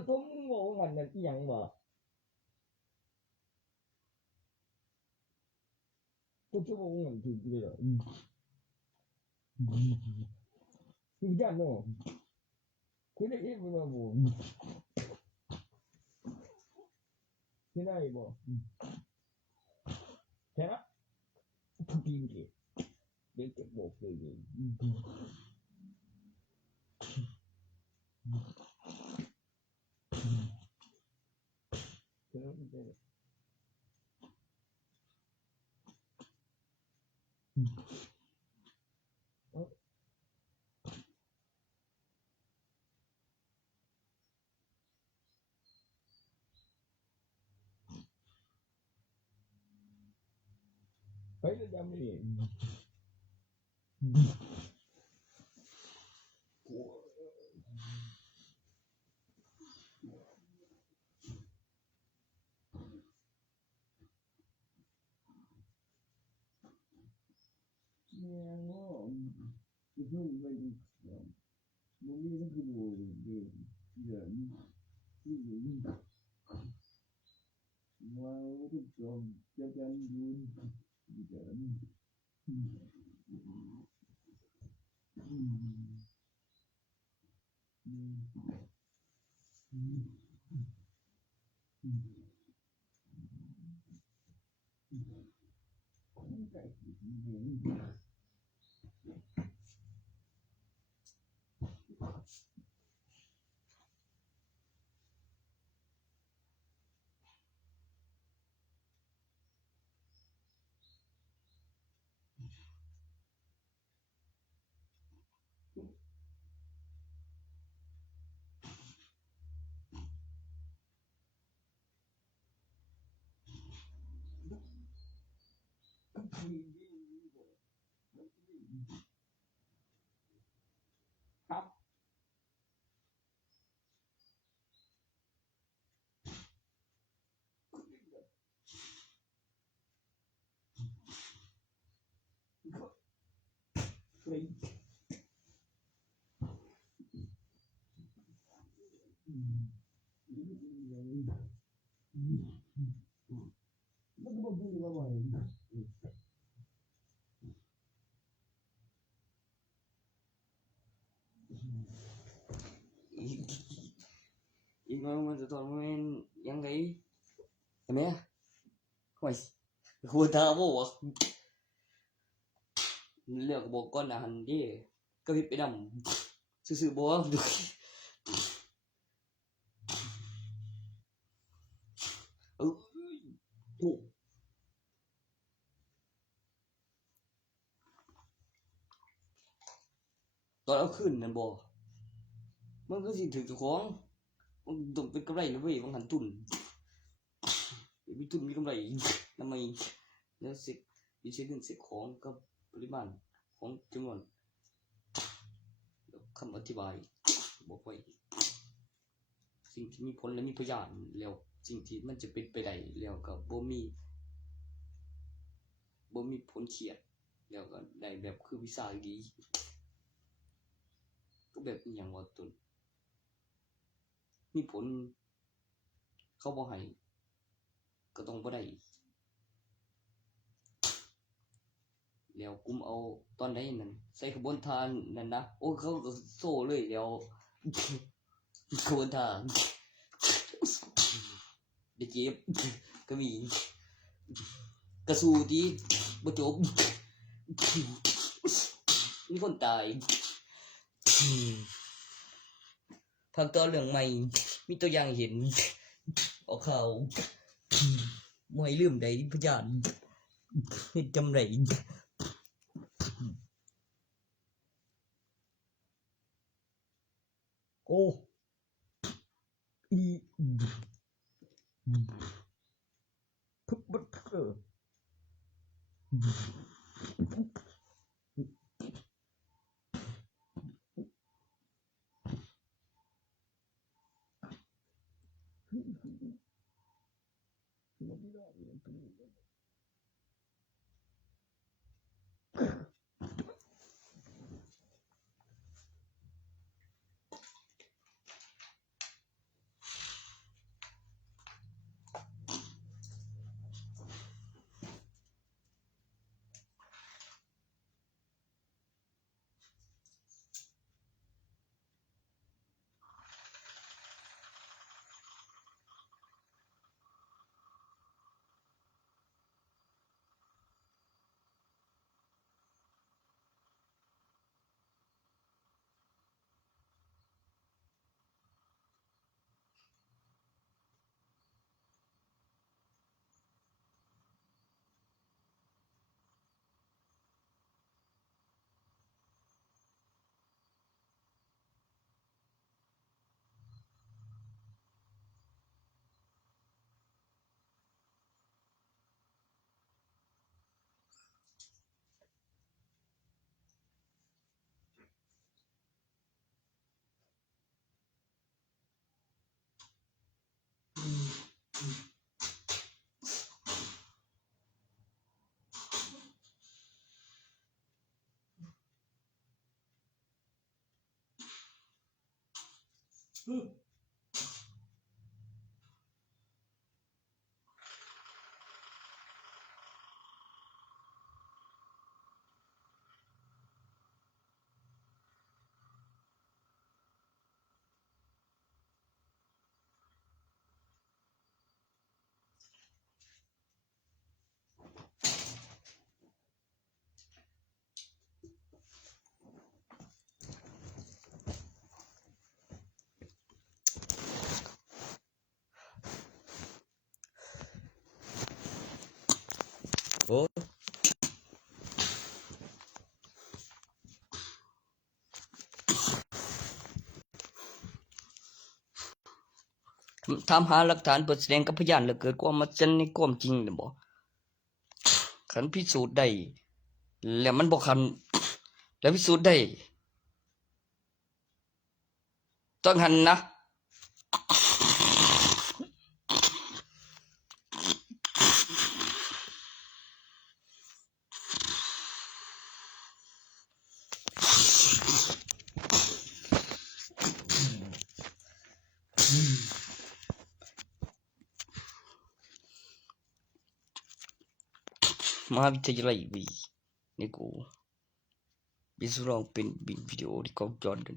ตัวมึงบอกว่ามันอีหยังบ่ตัวจะบอกว่ามันถูกเลยเหรอคือจังเนาะคือได้ยินบ่บ่คือได้บ่ใช่ไหมทุกทีมเก็บเด็กเก็บบอกเลย ไปแล้วจำนี่เนี่ยโง่จะเพิ่งไปดูบ่มีมันคือโง่เด้อเดี๋ยวนี้นี่ว่าบ่ต้องจอมจะกันดูเดี๋ยวนี้ครับมันบ่ดีว่าว่าอีกน้อยมันจะตอนมันยังไงเห็นไหมห่วยหัวตาบ่วะเลือกบอกก่อนนะหันดิก็ผิดไปนำซื่อๆบ่โอ้ตอนเอาขึ้นนั่นบ่มันก็สิถึงเจ้าของมันต้องเป็นกำไรนะเว้ยบางหันทุนมีทุนมีกำไรทำไมแล้วสิมีเงินเสียของกับปริมาณของจำนวนคำอธิบายบอกไว้สิ่งที่มีผลและมีพยานแล้วสิ่งที่มันจะเป็นไปได้แล้วก็บ่มีผลเขียดแล้วก็ได้แบบคือวิชาดีก็แบบอีหยังว่าตุนมีผลเขาบ่ให้ก็ต้องบ่ได้แล้วกุมเอาตอนใดนั่นใส่ขบวนทานนั่นนะโอ้เขาก็โซ่เลยแล้วขบวนทานเด็กเก็บก็มีกระสู้ที่บ่จบมีคนตายภาคต่อเรื่องใหม่มีตัวอย่างเห็นออกข่าวบ่ให้ลืมได้พยานเฮ็ดจำไรโอ้อีทุกบัด โอ้ถามหาหลักฐานเพื่อแสดงกับพยานแล้วเกิดความมหัศจรรย์ในความจริงน่ะบ่คันพิสูจน์ได้แล้วมันบ่คันแล้วพิสูจน์ได้ต้องหันนะมหาวิทยาลัยวีนี่กูบิสรองเป็นบินวิดีโอที่เขาจอนกัน